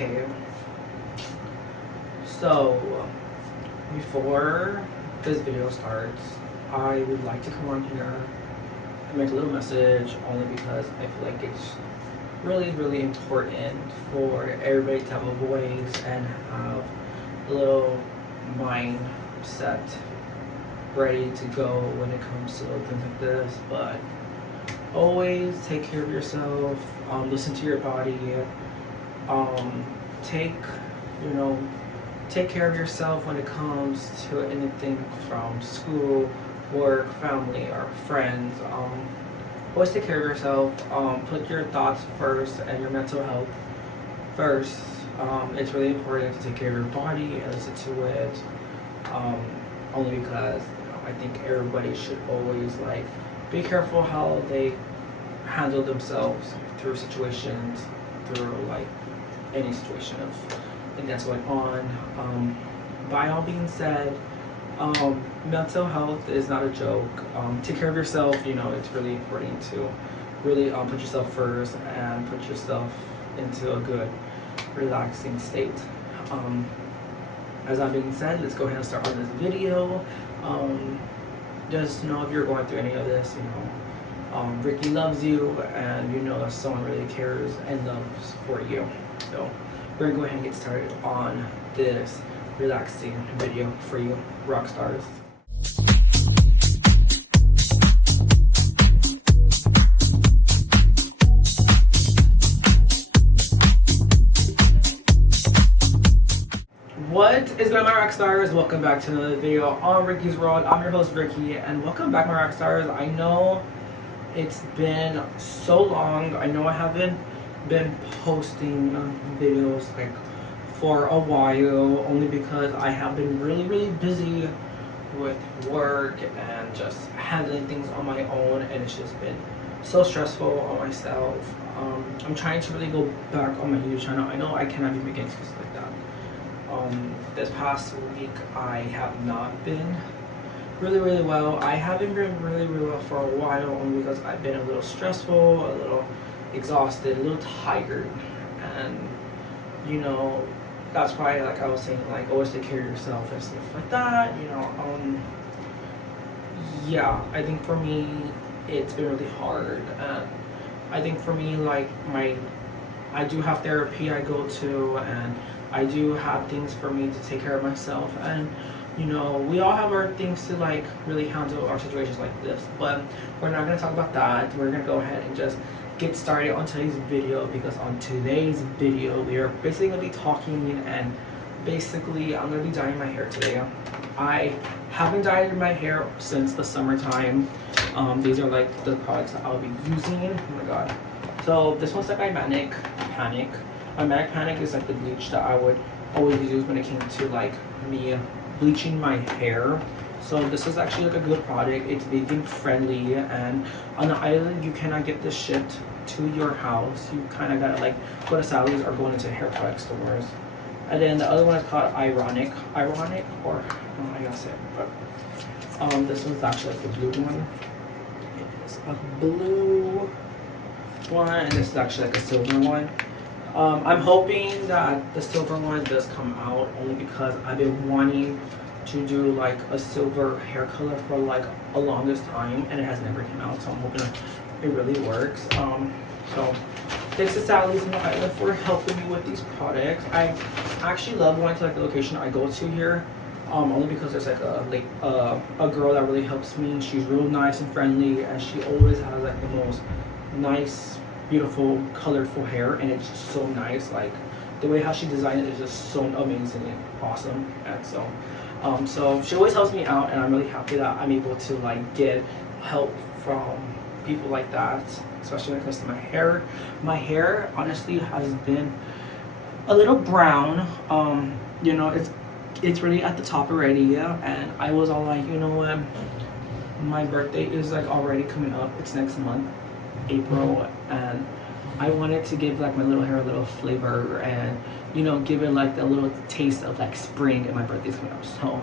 Okay, so before this video starts, I would like to come on here and make a little message only because I feel like it's really important for everybody to have a voice and have a little mindset ready to go when it comes to things like this. But always take care of yourself, listen to your body, take care of yourself when it comes to anything from school, work, family, or friends. Always take care of yourself. Put your thoughts first and your mental health first. It's really important to take care of your body and listen to it. Only because I think everybody should always be careful how they handle themselves through situations, through any situation of thing that's going on. By all being said, mental health is not a joke. Take care of yourself. It's really important to really put yourself first and put yourself into a good, relaxing state. As that being said, let's go ahead and start on this video. Just know if you're going through any of this, Ricky loves you, and that someone really cares and loves for you. So we're gonna go ahead and get started on this relaxing video for you rock stars. What is going on, my rock stars? Welcome back to another video on Ricky's World. I'm your host Ricky, and welcome back, my rock stars. I know it's been so long. I know I haven't been posting videos for a while, only because I have been really busy with work and just handling things on my own, and it's just been so stressful on myself. I'm trying to really go back on my YouTube channel. I know I cannot be making excuses like that. This past week I have not been really well. I haven't been really well for a while, only because I've been a little stressful, a little exhausted, a little tired, and that's why I was saying always take care of yourself and stuff like that. Yeah, I think for me it's been really hard, and I think for me I do have therapy I go to, and I do have things for me to take care of myself, and we all have our things to really handle our situations like this, but we're not going to talk about that. We're going to go ahead and just get started on today's video, because on today's video we are basically going to be talking, and basically I'm going to be dyeing my hair today. I haven't dyed my hair since the summertime. These are the products that I'll be using. Oh my god. So this one's my Manic Panic. My Manic Panic is the bleach that I would always use when it came to me bleaching my hair. So this is actually a good product. It's vegan friendly, and on the island you cannot get this shipped to your house. You kind of gotta go to Sally's or going into hair product stores. And then the other one is called Ironic, or I don't know how you say it, but this one's actually the blue one. It is a blue one, and this is actually a silver one. I'm hoping that the silver one does come out, only because I've been wanting to do a silver hair color for a longest time, and it has never came out, so I'm hoping it really works. So thanks to Sally's and the Island for helping me with these products. I actually love going to the location I go to here, only because there's a girl that really helps me. She's real nice and friendly, and she always has the most nice, beautiful, colorful hair, and it's just so nice. The way how she designed it is just so amazing and awesome. And so she always helps me out, and I'm really happy that I'm able to get help from people like that, especially when it comes to my hair. My hair honestly has been a little brown. It's really at the top already, and I was all you know what, my birthday is already coming up. It's next month, April, and I wanted to give my little hair a little flavor, and give it a little taste of spring, and my birthday's coming up. So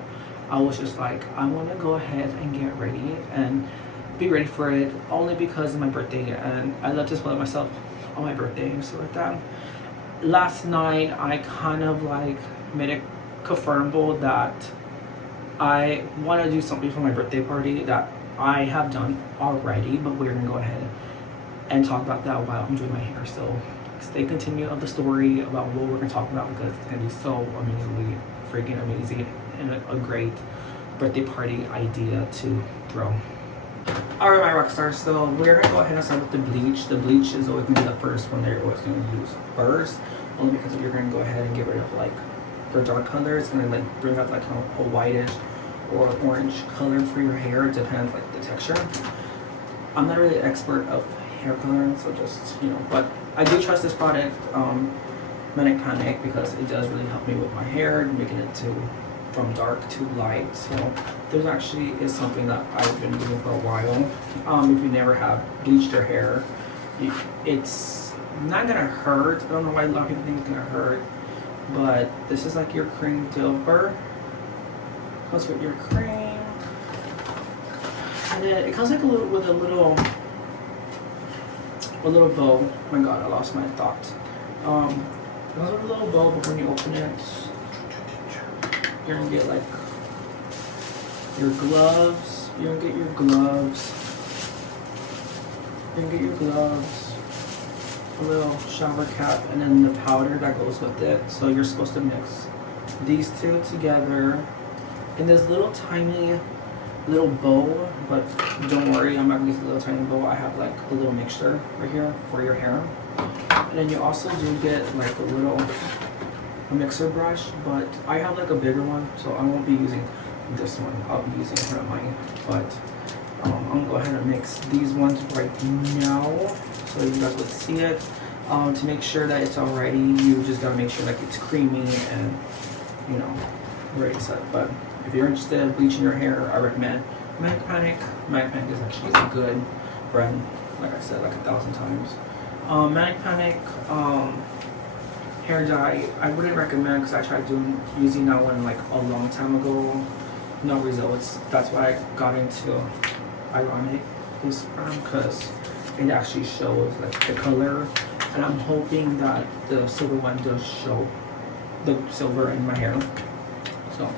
I was just I want to go ahead and get ready and be ready for it, only because of my birthday, and I love to spoil myself on my birthday and stuff like that. last night I kind of like made it confirmable that I want to do something for my birthday party that I have done already, but we're gonna go ahead and talk about that while I'm doing my hair. So stay continue of the story about what we're gonna talk about, because it's gonna be so amazingly freaking amazing and a great birthday party idea to throw. Alright, my rock stars, so we're gonna go ahead and start with the bleach. The bleach is always gonna be the first one that you're always gonna use first, only because if you're gonna go ahead and get rid of like the dark color, it's gonna like bring out like a whitish or orange color for your hair. It depends like the texture. I'm not really an expert of hair coloring, so just, you know, but I do trust this product, Manic Panic, because it does really help me with my hair, making it from dark to light. So this actually is something that I've been using for a while. If you never have bleached your hair, it's not gonna hurt. I don't know why a lot of people think it's gonna hurt, but this is like your cream dilber. Comes with your cream, and then it comes like with a little bow. Oh my god, I lost my thought. It comes with a little bow, but when you open it, you're gonna get like your gloves. You're gonna get your gloves. You're gonna get your gloves. A little shower cap, and then the powder that goes with it. So you're supposed to mix these two together in this little tiny little bowl, but don't worry, I'm not gonna use a little tiny bowl. I have like a little mixture right here for your hair. And then you also do get like a mixer brush, but I have like a bigger one, so I won't be using this one. I'll be using one of mine, but I'm gonna go ahead and mix these ones right now so you guys would see it. To make sure that it's already, you just gotta make sure like it's creamy and, you know, ready set. But if you're interested in bleaching your hair, I recommend Manic Panic. Manic Panic is actually a good brand, like I said like 1,000 times. Manic Panic hair dye, I wouldn't recommend, because I tried using that one like a long time ago. No results. That's why I got into Ironic this brand, because it actually shows like the color, and I'm hoping that the silver one does show the silver in my hair. So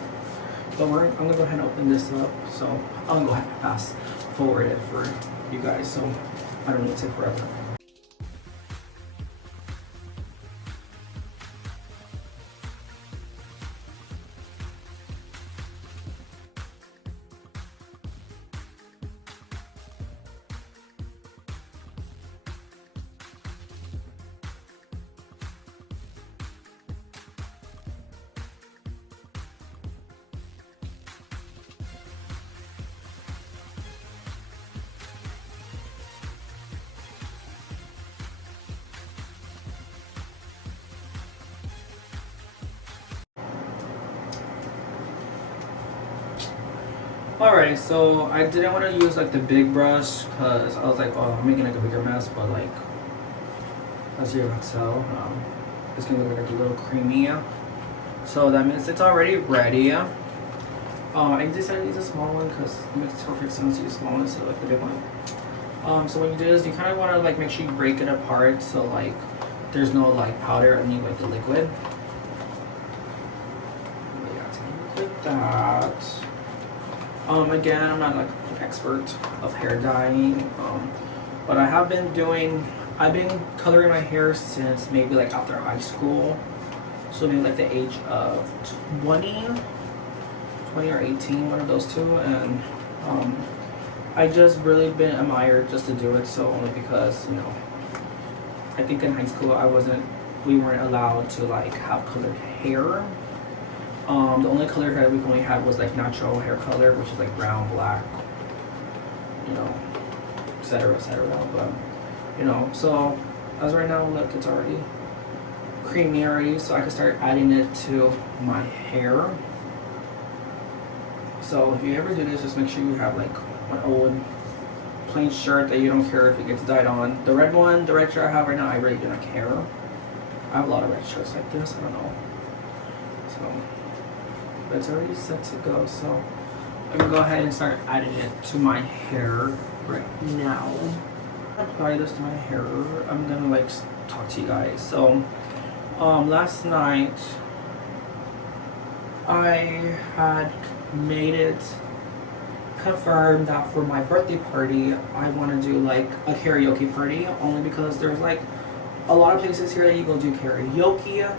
I'm gonna go ahead and open this up. So I'm gonna go ahead and fast forward it for you guys, so I don't need to take forever. Alright, so I didn't want to use like the big brush, because I was like, oh, I'm making like a bigger mess, but like, as you can tell, it's gonna look like a little creamy. So that means it's already ready. I decided to use a small one because it makes perfect sense to use a small one instead of like the big one. So when you do this, you kind of want to like make sure you break it apart, so like there's no like powder underneath like the liquid. Yeah, take like that. Again, I'm not like an expert of hair dyeing, but I've been coloring my hair since maybe like after high school, so maybe like the age of 20 or 18, one of those two, and I just really been admired just to do it. So only because, you know, I think in high school we weren't allowed to like have colored hair. The only color hair we only had was like natural hair color, which is like brown, black, you know, etc., etc. But you know, so as right now, look, it's already creamy already, so I can start adding it to my hair. So if you ever do this, just make sure you have like an old plain shirt that you don't care if it gets dyed on. The red shirt I have right now, I really do not care. I have a lot of red shirts like this, I don't know. So, but it's already set to go, so I'm gonna go ahead and start adding it to my hair right now. Apply this to my hair. I'm gonna like talk to you guys. So Last night I had made it confirmed that for my birthday party I want to do like a karaoke party, only because there's like a lot of places here that you go do karaoke.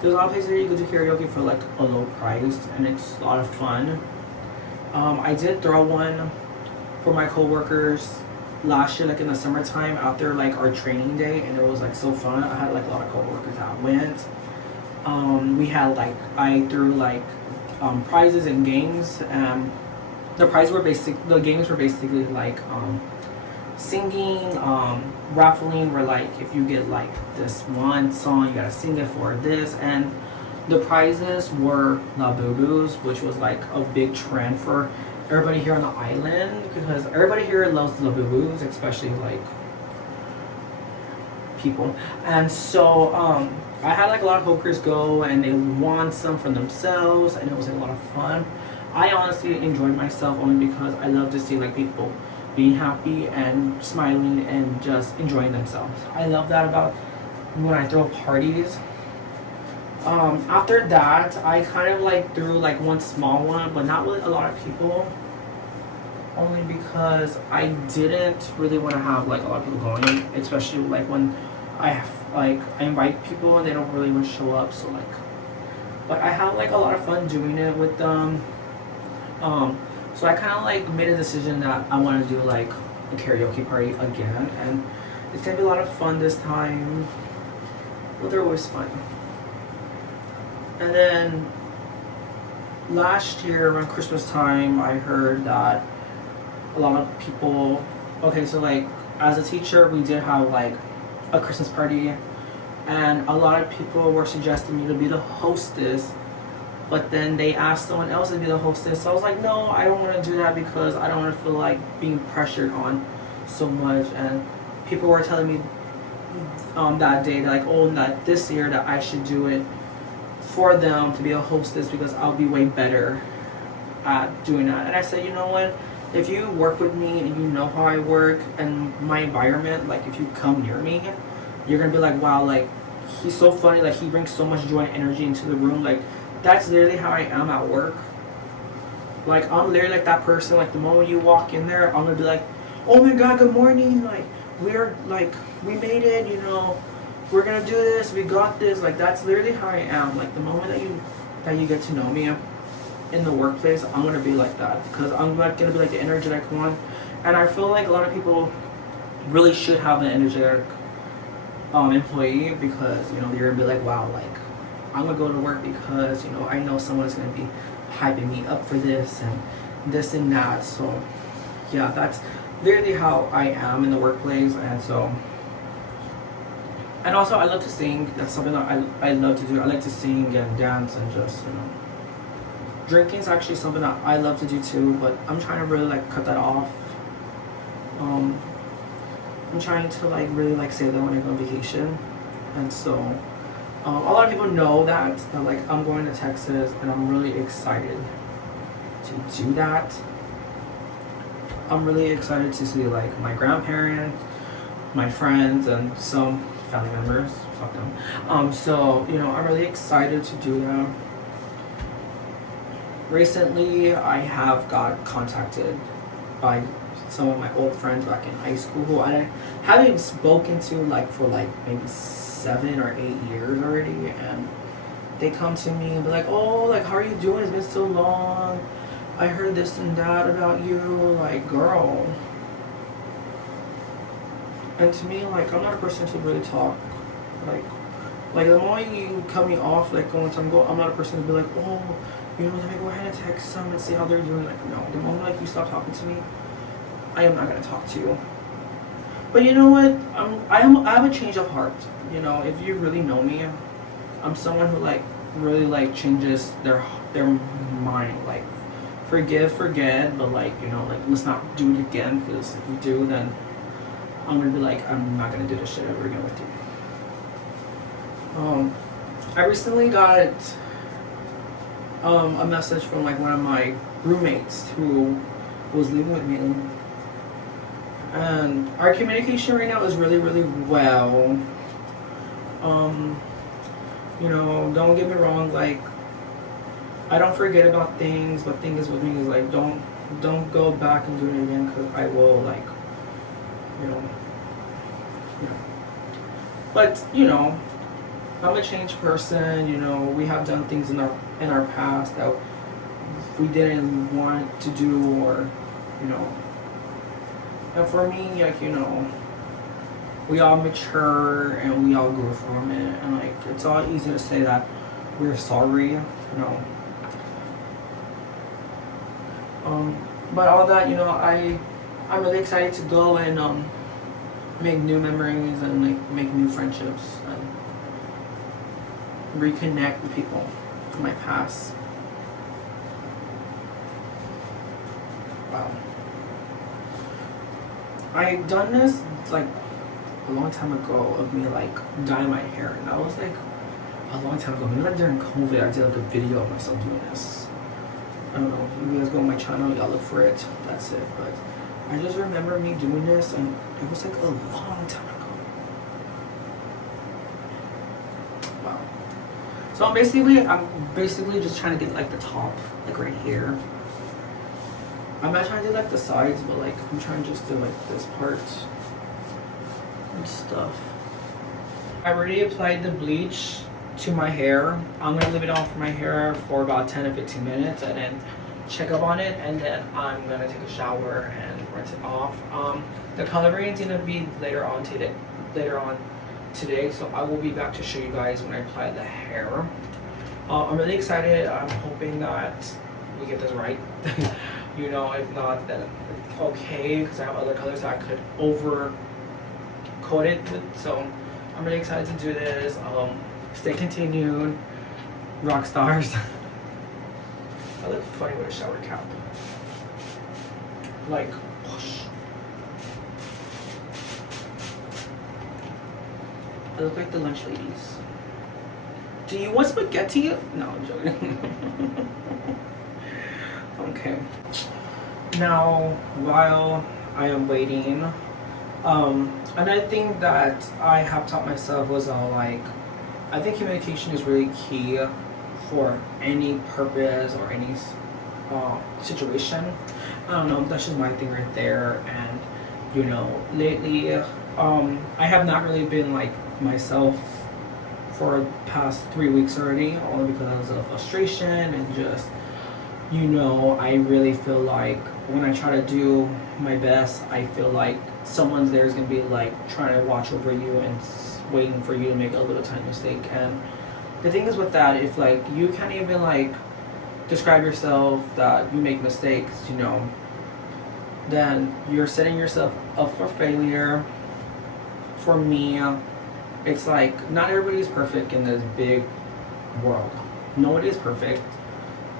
There's a lot of places where you go do karaoke for like a low price, and it's a lot of fun. I did throw one for my coworkers last year, like in the summertime, after like our training day, and it was like so fun. I had like a lot of coworkers that went. We had like, I threw like prizes and games. The games were basically like singing, raffling, where like if you get like this one song, you gotta sing it for this, and the prizes were LABUBUs, which was like a big trend for everybody here on the island, because everybody here loves LABUBUs, especially like people. And so I had like a lot of hokers go, and they won some for themselves, and it was like, a lot of fun. I honestly enjoyed myself only because I love to see like people being happy and smiling and just enjoying themselves. I love that about when I throw parties. After that, I kind of like threw like one small one, but not with a lot of people, only because I didn't really want to have like a lot of people going, especially like when I invite people and they don't really want to show up. So like, but I had like a lot of fun doing it with them. So I kind of like made a decision that I want to do like a karaoke party again, and it's gonna be a lot of fun this time. Well, they're always fun. And then last year around Christmas time, I heard that a lot of people, okay, so like as a teacher, we did have like a Christmas party, and a lot of people were suggesting me to be the hostess, but then they asked someone else to be the hostess. So I was like, no, I don't want to do that, because I don't want to feel like being pressured on so much. And people were telling me that day, like, oh, that this year that I should do it for them to be a hostess, because I'll be way better at doing that. And I said, you know what, if you work with me and you know how I work and my environment, like if you come near me, you're gonna be like, wow, like he's so funny, like he brings so much joy and energy into the room. Like that's literally how I am at work. Like I'm literally like that person. Like the moment you walk in there, I'm gonna be like, oh my god, good morning, like we made it, you know, we're gonna do this, we got this. Like that's literally how I am. Like the moment that you get to know me in the workplace, I'm gonna be like that, because I'm not gonna be like the energetic one. And I feel like a lot of people really should have an energetic employee, because you know you're gonna be like, wow, like I'm gonna go to work because you know I know someone's gonna be hyping me up for this and that. So yeah, that's literally how I am in the workplace. And so, and also I love to sing. That's something that I love to do. I like to sing and dance, and just, you know, drinking is actually something that I love to do too, but I'm trying to really like cut that off. I'm trying to like really like save that when I go on vacation. And so a lot of people know that like I'm going to Texas, and I'm really excited to do that. I'm really excited to see like my grandparents, my friends, and some family members. Fuck them. So you know, I'm really excited to do that. Recently, I have got contacted by some of my old friends back in high school who I haven't spoken to like for like maybe 7 or 8 years already, and they come to me and be like, oh, like how are you doing? It's been so long. I heard this and that about you. Like, girl. And to me, like, I'm not a person to really talk. Like the moment you cut me off, like going time go, I'm not a person to be like, oh, you know, let me go ahead and text them and see how they're doing. Like, no, the moment like you stop talking to me, I am not gonna talk to you. But you know what? I have a change of heart. You know, if you really know me, I'm someone who like really like changes their mind. Like forgive, forget, but like, you know, like let's not do it again, because if we do, then I'm gonna be like, I'm not gonna do this shit ever again with you. I recently got a message from like one of my roommates who was living with me, and our communication right now is really, really well. You know, don't get me wrong, like, I don't forget about things, but thing is with me is like, don't go back and do it again, because I will, like, you know, but, you know, I'm a changed person. You know, we have done things in our past that we didn't want to do, or, you know, and for me, like, you know, we all mature and we all grow from it, and like, it's all easy to say that we're sorry, you know. But all that, you know, I'm really excited to go and make new memories and like make new friendships and reconnect with people from my past. Wow. I done this like a long time ago of me like dyeing my hair, and that was like a long time ago. Maybe like during COVID, I did like a video of myself doing this. I don't know. You guys go on my channel, y'all look for it. That's it. But I just remember me doing this, and it was like a long time ago. Wow. So I'm basically just trying to get like the top, like right here. I'm not trying to do like the sides, but like I'm trying to just do like this part and stuff. I already applied the bleach to my hair. I'm gonna leave it on for my hair for about 10 to 15 minutes and then check up on it, and then I'm gonna take a shower and rinse it off. The coloring is gonna be later on today, so I will be back to show you guys when I apply the hair. I'm really excited. I'm hoping that we get this right. You know, if not, then it's okay, because I have other colors that I could over coat it with. So I'm really excited to do this. Stay continued, rock stars. I look funny with a shower cap. Like, whoosh. I look like the lunch ladies. Do you want spaghetti? No, I'm joking. Okay. Now, while I am waiting, another thing that I have taught myself was like, I think communication is really key for any purpose or any situation. I don't know, that's just my thing right there. And you know, lately, I have not really been like myself for the past 3 weeks already, only because of frustration and just, you know, I really feel like when I try to do my best, I feel like someone's there is gonna be like trying to watch over you and waiting for you to make a little tiny mistake. And the thing is with that, if like you can't even like describe yourself that you make mistakes, you know, then you're setting yourself up for failure. For me, it's like not everybody is perfect in this big world. Nobody is perfect.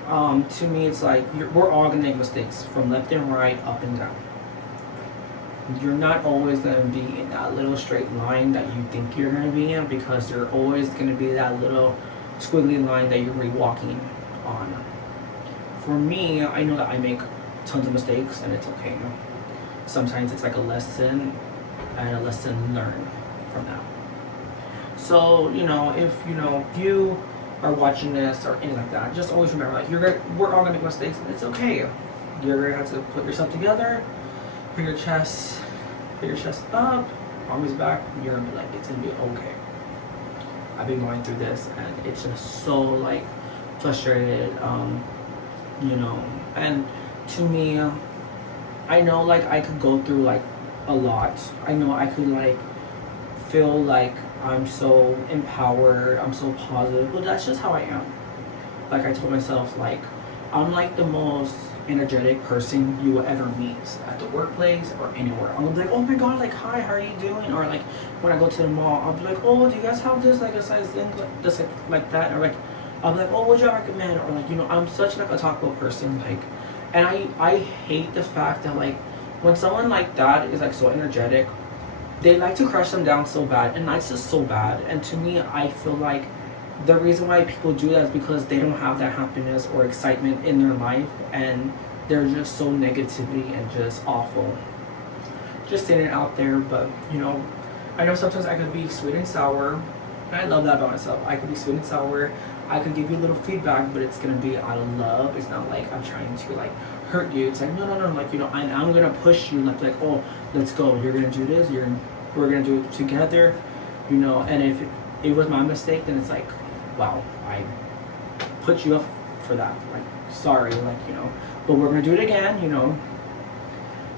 To me, it's like we're all gonna make mistakes from left and right, up and down. You're not always going to be in that little straight line that you think you're going to be in, because there's always going to be that little squiggly line that you're walking on. For me, I know that I make tons of mistakes, and it's okay. Sometimes it's like a lesson and a lesson learned from that. So, you know, if you are watching this or anything like that, just always remember, like, we're all going to make mistakes, and it's okay. You're going to have to put yourself together. Put your chest up, arms back. You're gonna be like, it's gonna be okay. I've been going through this, and it's just so like frustrated, you know. And to me, I know like I could go through like a lot. I know I could like feel like I'm so empowered, I'm so positive, but that's just how I am. Like I told myself, like I'm like the most energetic person you will ever meet at the workplace or anywhere. I'm gonna be like, oh my god, like hi, how are you doing? Or like when I go to the mall, I'll be like, oh, do you guys have this like a size thing this like that? Or like I'll be like, oh, what do you recommend? Or like, you know, I'm such like a talkable person, like, and I hate the fact that like when someone like that is like so energetic, they like to crush them down so bad, and that's just so bad. And to me, I feel like the reason why people do that is because they don't have that happiness or excitement in their life, and they're just so negativity and just awful. Just saying it out there. But you know, I know sometimes I could be sweet and sour, And I love that about myself. I can be sweet and sour. I can give you a little feedback, but it's gonna be out of love. It's not like I'm trying to like hurt you. It's like no, no, no. Like you know, I'm gonna push you. Like oh, let's go. You're gonna do this. We're gonna do it together. You know. And if it was my mistake, then it's like, wow, I put you up for that. Like sorry. Like you know. But we're gonna do it again. You know.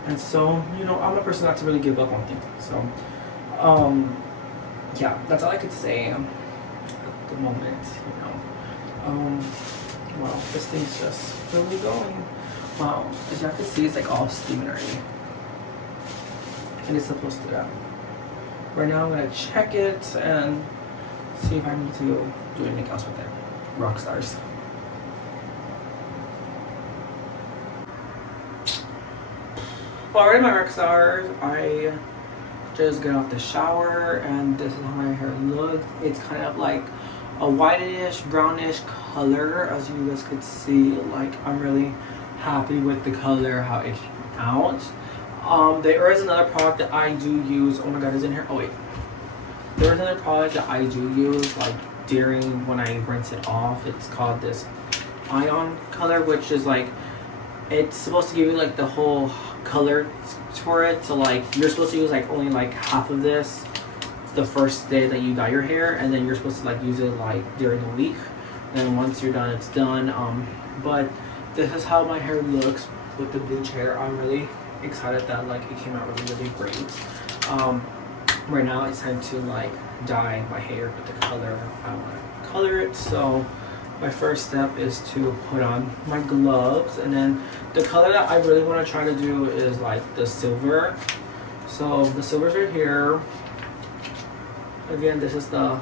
And so you know, I'm a person not to really give up on things. So, yeah, that's all I could say at the moment, you know. Wow, this thing's just really going. Wow, as you have to see, it's like all steaming already. And it's supposed to, right now I'm gonna check it and see if I need to do anything else with it. Rock stars. Alright, my rock stars, I just get off the shower and this is how my hair looks. It's kind of like a whitish brownish color, as you guys could see. Like I'm really happy with the color, how it came out. There is another product that I do use. Oh my god, is it in here? Oh wait, there is another product that I do use like during when I rinse it off. It's called this ion color, which is like it's supposed to give you like the whole color for it. So like you're supposed to use like only like half of this the first day that you dye your hair, and then you're supposed to like use it like during the week, and once you're done, it's done. But this is how my hair looks with the bleach hair. I'm really excited that like it came out really great. Right now it's time to like dye my hair with the color I want to color it. So my first step is to put on my gloves, and then the color that I really want to try to do is like the silver. So the silver's right here. Again, this is the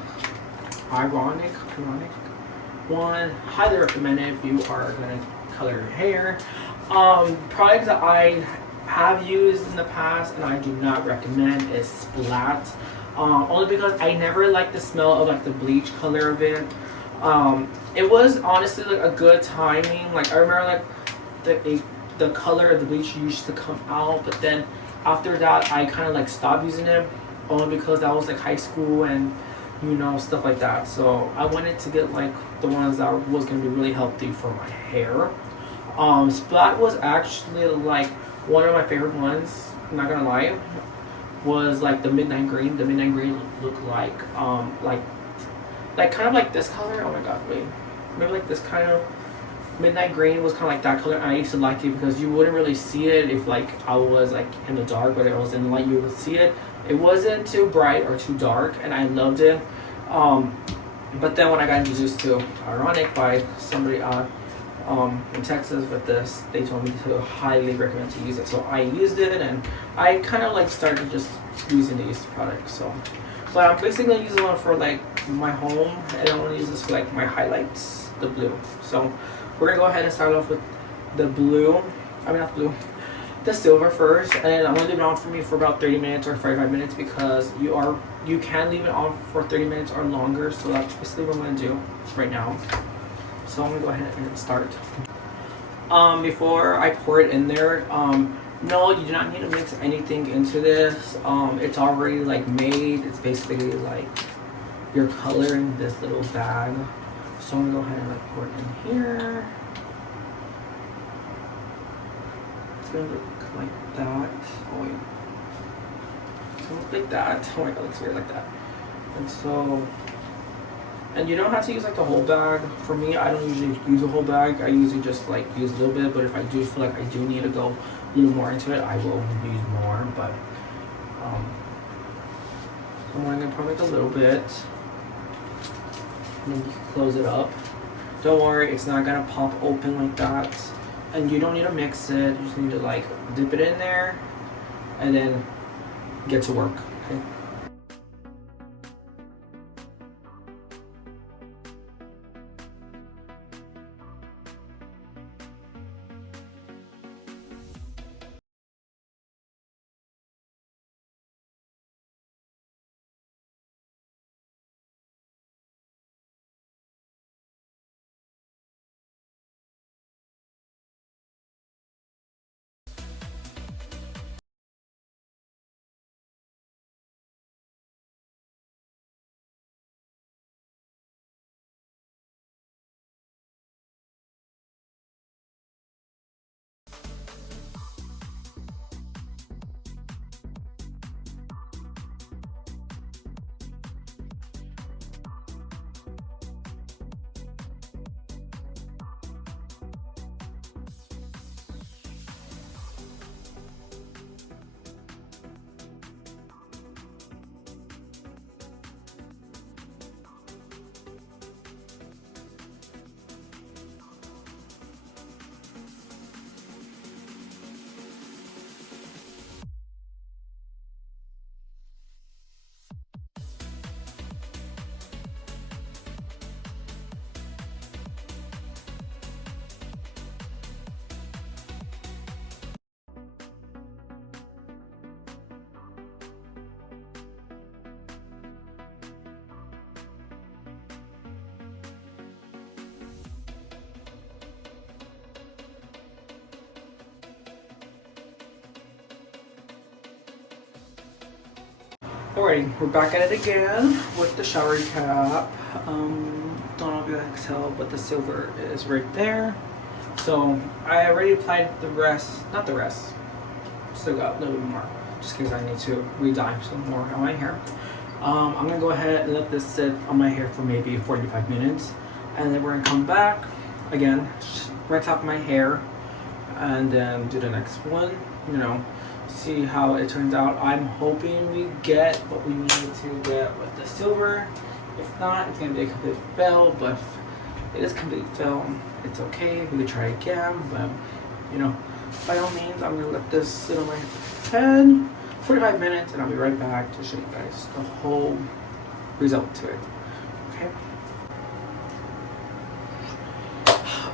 ironic one. Highly recommend it if you are gonna color your hair. Products that I have used in the past and I do not recommend is Splat. Only because I never liked the smell of like the bleach color of it. It was honestly like a good timing. Like I remember like the color of the bleach used to come out, but then after that I kind of like stopped using it, only because that was like high school and you know stuff like that. So I wanted to get like the ones that was gonna be really healthy for my hair. Splat was actually like one of my favorite ones. I'm not gonna lie, was like the midnight green. The midnight green looked like kind of like this color. Oh my god, wait. Maybe like this kind of midnight green was kind of like that color. And I used to like it because you wouldn't really see it if like I was like in the dark, but if I was in the light you would see it. It wasn't too bright or too dark, and I loved it. But then when I got introduced to Ironic by somebody in Texas with this, they told me to highly recommend to use it. So I used it, and I kind of like started just using these products. So, but I'm basically gonna use one for like my home, and I'm gonna use this for like my highlights, the blue. So we're gonna go ahead and start off with the blue. I mean not blue, the silver first, and I'm gonna leave it on for me for about 30 minutes or 45 minutes because you can leave it on for 30 minutes or longer. So that's basically what I'm gonna do right now. So I'm gonna go ahead and start. Before I pour it in there, no, you do not need to mix anything into this. It's already like made. It's basically like you're coloring this little bag. So I'm gonna go ahead and like pour it in here. It's gonna look like that. Oh wait. It's gonna look like that. Oh my god, it looks weird like that. And so, and you don't have to use like the whole bag. For me, I don't usually use a whole bag. I usually just like use a little bit, but if I do feel like I do need to go a little more into it, I will use more. But I'm gonna probably make a little bit, and then you can close it up. Don't worry, it's not gonna pop open like that. And you don't need to mix it. You just need to like dip it in there, and then get to work. Okay. Alrighty, we're back at it again with the shower cap. Don't know if you guys can tell, but the silver is right there. So I already applied the rest, not the rest, still got a little bit more, just because I need to re-dye some more on my hair. I'm gonna go ahead and let this sit on my hair for maybe 45 minutes, and then we're gonna come back again, right top of my hair, and then do the next one, you know, see how it turns out. I'm hoping we get what we need to get with the silver. If not, it's gonna be a complete fail, but if it is complete fail, it's okay, we can try again. But you know, by all means, I'm gonna let this sit on my head 45 minutes, and I'll be right back to show you guys the whole result to it. Okay.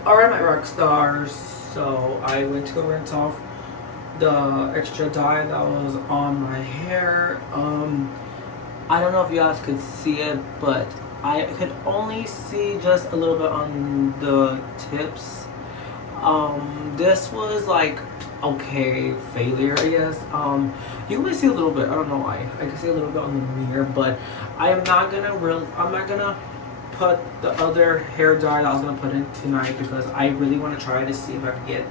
Alright, my rock stars, so I went to go rinse off the extra dye that was on my hair. I don't know if you guys could see it, but I could only see just a little bit on the tips. This was like okay failure, I guess. You can only see a little bit. I don't know why. I can see a little bit on the mirror, but I'm not gonna put the other hair dye that I was gonna put in tonight, because I really want to try to see if I can get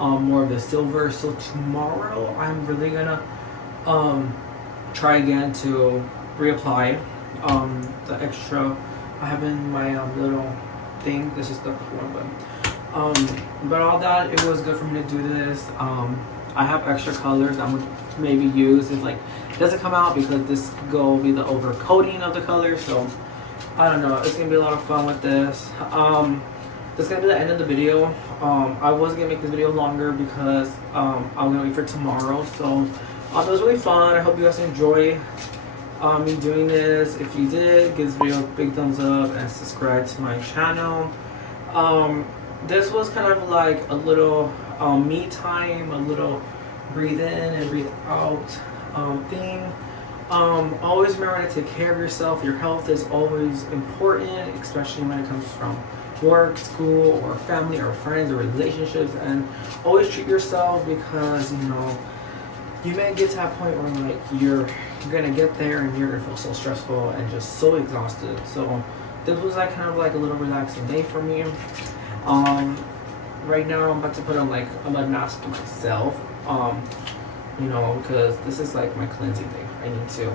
more of the silver. So tomorrow I'm really gonna try again to reapply the extra I have in my little thing. This is the one, but all that, it was good for me to do this. I have extra colors I would maybe use if like it doesn't come out, because this will be the over coating of the color. So I don't know, it's gonna be a lot of fun with this. This is gonna be the end of the video. I was gonna make this video longer because I'm gonna wait for tomorrow. So it was really fun. I hope you guys enjoy me doing this. If you did, give this video a big thumbs up and subscribe to my channel. This was kind of like a little me time, a little breathe in and breathe out thing. Always remember to take care of yourself. Your health is always important, especially when it comes from work, school, or family, or friends, or relationships. And always treat yourself, because you know, you may get to that point where like you're gonna get there and you're gonna feel so stressful and just so exhausted. So this was like kind of like a little relaxing day for me. Right now I'm about to put on like a mud mask to myself, you know, because this is like my cleansing day. I need to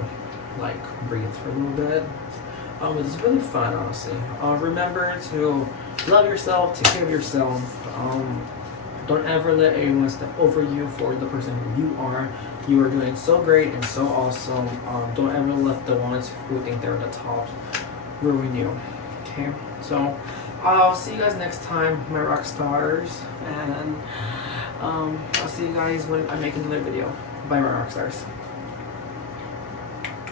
like breathe for a little bit. It's really fun, honestly. Remember to love yourself, take care of yourself. Don't ever let anyone step over you for the person who you are. You are doing so great and so awesome. Don't ever let the ones who think they're the top ruin you. Okay, so I'll see you guys next time, my rock stars, and I'll see you guys when I make another video. Bye, my rock stars.